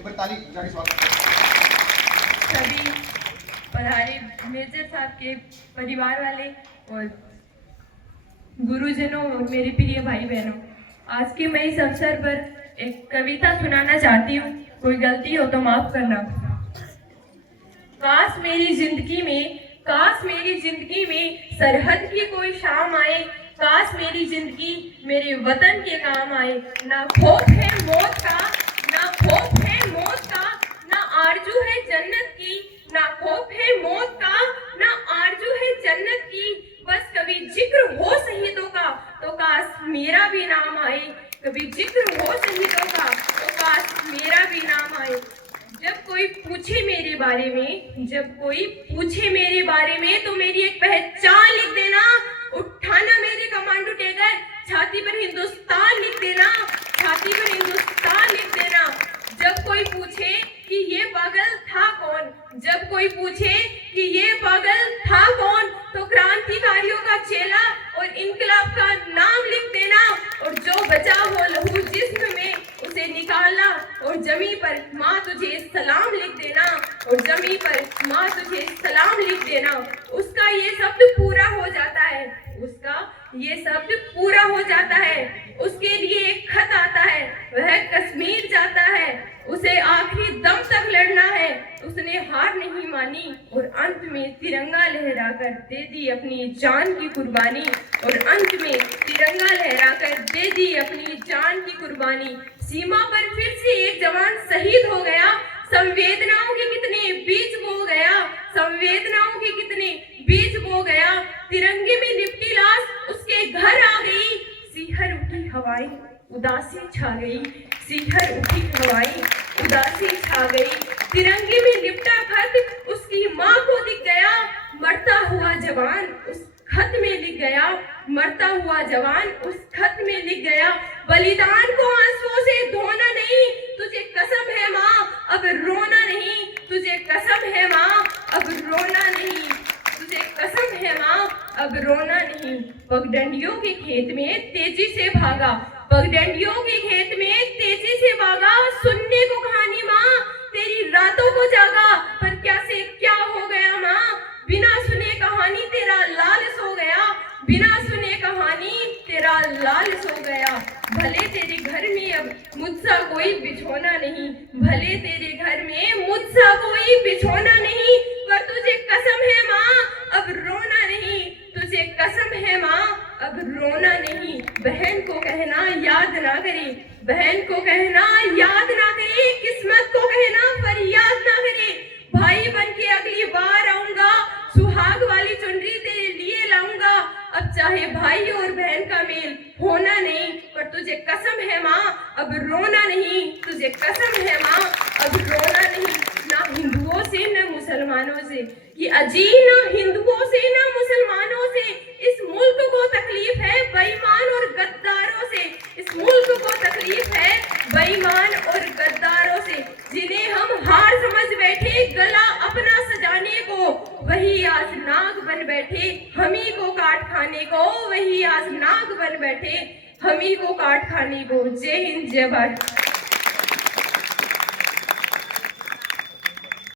एक बार ताली बजा के स्वागत करें। सभी पधारे मेजर साहब के परिवार वाले और गुरुजनों और मेरे प्रिय भाई बहनों, आज के मैं इस अवसर पर एक कविता सुनाना चाहती हूँ। कोई गलती हो तो माफ करना। काश मेरी जिंदगी में सरहद की कोई शाम आए, काश मेरी जिंदगी मेरे वतन के काम आए। ना खौफ है मौत का, ना खौफ है मौत का, ना आरजू है जन्नत की, ना खौफ है मौत का, ना आरजू है जन्नत की। बस कभी जिक्र हो शहीदों का तो काश मेरा भी नाम आए, कभी जिक्र हो शहीदों का तो काश मेरा भी नाम आए। जब कोई पूछे मेरे बारे में तो मेरी एक पहचान लिख देना। उठाना मेरे कमांड उठेकर, छाती पर हिंदुस्तान लिख देना, छाती पर हिंदुस्तान लिख देना। जब कोई पूछे कि ये पागल था कौन, जब कोई पूछे कि ये पागल था कौन, तो क्रांतिकारियों का चेला और इनकलाब का नाम लिख देना। और जो बचा हो लहू जिस्म में उसे निकालना, और जमी पर माँ तुझे सलाम लिख देना, और जमी पर माँ तुझे सलाम लिख देना। उसका ये शब्द पूरा हो जाता है, उसका ये शब्द पूरा हो जाता है। उसके लिए एक खत आता है, वह कश्मीर जाता है, उसे आखिरी दम तक लड़ना है। उसने हार नहीं मानी और अंत में तिरंगा लहराकर दे दी अपनी जान की कुर्बानी, और अंत में तिरंगा लहराकर दे दी अपनी जान की कुर्बानी। सीमा पर फिर से एक जवान शहीद हो गया, संवेदनाओं के कितने बीज बो गया, संवेदनाओं के कितने बीज बो गया। तिरंगे में लिपटी लाश उसके घर आ गई, सिहर उठी हवाएं उदासी छा गई, सिहर उठी हवाएं उदासी छा गई। तिरंगे में लिपटा खत उसकी माँ को दिख गया, मरता हुआ जवान उस खत में लिख गया, मरता हुआ जवान उस खत में लिख गया। बलिदान को आंसुओं से धोना नहीं, तुझे कसम है माँ अब रोना नहीं, तुझे कसम है माँ अब रोना नहीं, तुझे कसम है माँ अब रोना नहीं। पगडंडियों के खेत में तेजी से भागा, पगडंडियों के खेत में तेजी से भागा। सुनने को कहानी माँ तेरी रातों को जागा, पर क्या से क्या हो गया माँ, बिना सुने कहानी तेरा लाल सो गया, बिना सुने कहानी तेरा लाल सो गया। भले तेरे घर में अब मुझसा कोई बिछोना नहीं, भले तेरे घर में मुझसा कोई बिछोना नहीं, पर तुझे कसम है माँ अब रोना नहीं, तुझे कसम है माँ अब रोना नहीं। बहन को कहना याद ना करे, बहन को कहना याद ना करे, किस्मत को कहना फरियाद ना करे। भाई बन के अगली बार आऊंगा, सुहाग वाली चुनरी तेरे लिए लाऊंगा। अब चाहे भाई और बहन का मेल होना नहीं, पर तुझे कसम है माँ अब रोना नहीं, तुझे कसम है माँ अब रोना नहीं। ना हिंदुओं से न मुसलमानों से, ये अजी ना हिंदुओं से ना मुसलमानों से, इस मुल्क को तकलीफ है बेईमान और गद्दारों से, इस मुल्क को तकलीफ है बेईमान और गद्दारों से। जिन्हें हम हार समझ बैठे गला अपना सजाने को, वही आज नाग बन बैठे हमी को काट खाने को, वही आज नाग बन बैठे हमी को काट खाने को। जय हिंद जय भारत।